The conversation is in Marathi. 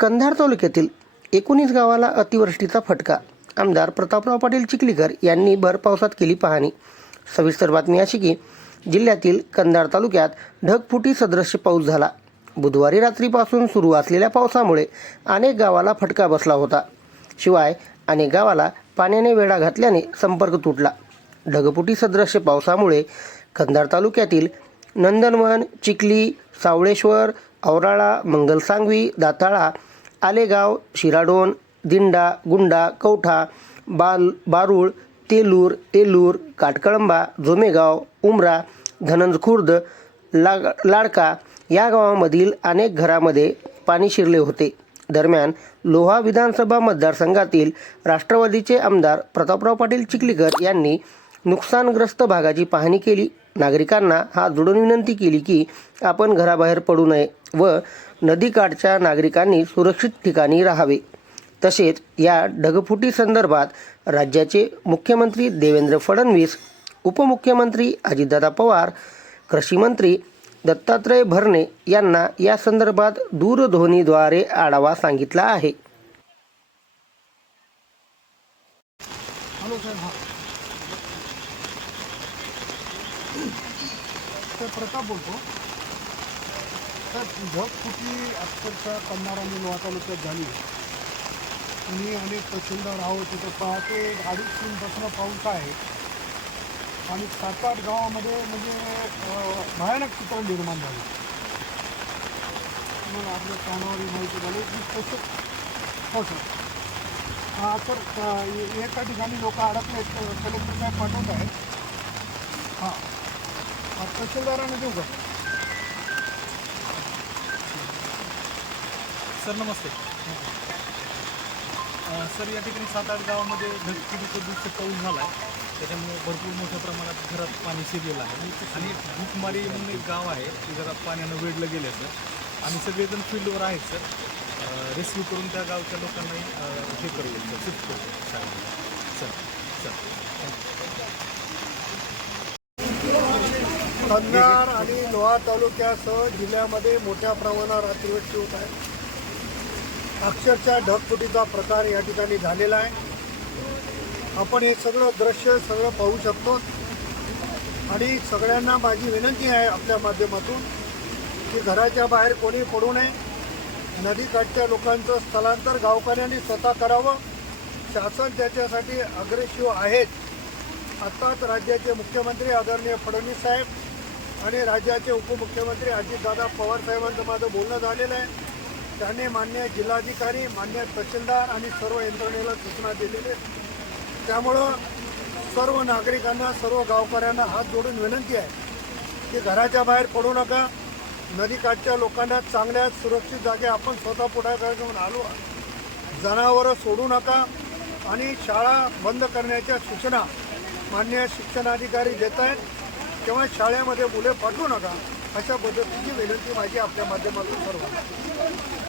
कंधार तालुक्यातील एकोणीस गावाला अतिवृष्टीचा फटका. आमदार प्रतापराव पाटील चिखलीकर यांनी भर पावसात केली पाहणी. सविस्तर बातमी अशी की जिल्ह्यातील कंधार तालुक्यात ढगफुटी सदृश्य पाऊस झाला. बुधवारी रात्रीपासून सुरू असलेल्या पावसामुळे अनेक गावाला फटका बसला होता. शिवाय अनेक गावाला पाण्याने वेढा घातल्याने संपर्क तुटला. ढगफुटी सदृश्य पावसामुळे कंधार तालुक्यातील नंदनवन चिखली सावळेश्वर औराळा मंगलसांगवी दाताळा आलेगाव शिराडोन दिंडा गुंडा कवठा बाल बारूळ तेलूर एलूर काटकळंबा जोमेगाव उमरा धनंज खुर्द लाग लाडका या गावामधील अनेक घरामध्ये पाणी शिरले होते. दरम्यान लोहा विधानसभा मतदारसंघातील राष्ट्रवादीचे आमदार प्रतापराव पाटील चिखलीकर यांनी नुकसानग्रस्त भागाची पाहणी केली. नागरिकांना हा जोडून विनंती केली की आपण घराबाहेर पडू नये व नदीकाठच्या नागरिकांनी सुरक्षित ठिकाणी राहावे. तसेच या ढगफुटी संदर्भात राज्याचे मुख्यमंत्री देवेंद्र फडणवीस उपमुख्यमंत्री अजितदादा पवार कृषीमंत्री दत्तात्रय भरणे यांना या संदर्भात दूरध्वनीद्वारे आढावा सांगितला आहे हॅलो साहेब हा तर प्रताप बोलतो. तर ढगफुटी अक्षरशः कन्नार आणि लोहा तालुक्यात झाली? मी अनेक तहसीलदार आहोत तिथं पाहतो अडीच तीनपासून पाऊस आहे. आणि सात आठ गावामध्ये म्हणजे भयानक चित्र निर्माण झालं. मला आपल्या कानावर माहिती झाली की तसं हो सर हा सर एका ठिकाणी लोक अडकले कलेक्टर साहेब पाठवत आहेत हां. तहसीलदारांना देऊ का? सर नमस्ते. अ, सर या ठिकाणी सात आठ गावामध्ये ढगफुटीचं दृश्य पाऊस झाला आहे त्याच्यामुळे भरपूर मोठ्या प्रमाणात घरात पाणी शिरलेलं आहे. आणि भूकमारी म्हणून एक गाव आहे ते जरा पाण्यानं वेढलं गेलं सर. आम्ही सगळेजण फील्डवर आहेत सर. रेस्क्यू करून त्या गावच्या लोकांनाही अ, हे करू सर. शिफ्ट करू सर सर सर. कन्नार आणि लोहा तालुक्यासह जिल्ह्यामध्ये मोठ्या प्रमाणावर अतिवृष्टी होत आहे. अक्षरशः ढगफुटीचा प्रकार या ठिकाणी झालेला आहे. आपण हे सगळं दृश्य सगळं पाहू शकतो. आणि सगळ्यांना माझी विनंती आहे आपल्या माध्यमातून की घराच्या बाहेर कोणी पडू नये. नदीकाठच्या लोकांचं स्थलांतर गावकऱ्यांनी स्वतः करावं. शासन त्याच्यासाठी अग्रेसिव्ह आहेत. आत्ताच राज्याचे मुख्यमंत्री आदरणीय फडणवीस साहेब आणि राज्याचे उपमुख्यमंत्री अजितदादा पवारसाहेबांचं माझं बोलणं झालेलं आहे. त्यांनी मान्य जिल्हाधिकारी मान्य तहसीलदार आणि सर्व यंत्रणेला सूचना दिलेल्या आहे. त्यामुळं सर्व नागरिकांना सर्व गावकऱ्यांना हात जोडून विनंती आहे की घराच्या बाहेर पडू नका. नदीकाठच्या लोकांना चांगल्या सुरक्षित जागे आपण स्वतः पुढाकार घेऊन आलो. जनावरं सोडू नका आणि शाळा बंद करण्याच्या सूचना मान्य शिक्षणाधिकारी देत आहेत. तेव्हा शाळेमध्ये मुले पाठवू नका अशा पद्धतीची विनंती माझी आपल्या माध्यमातून सर्व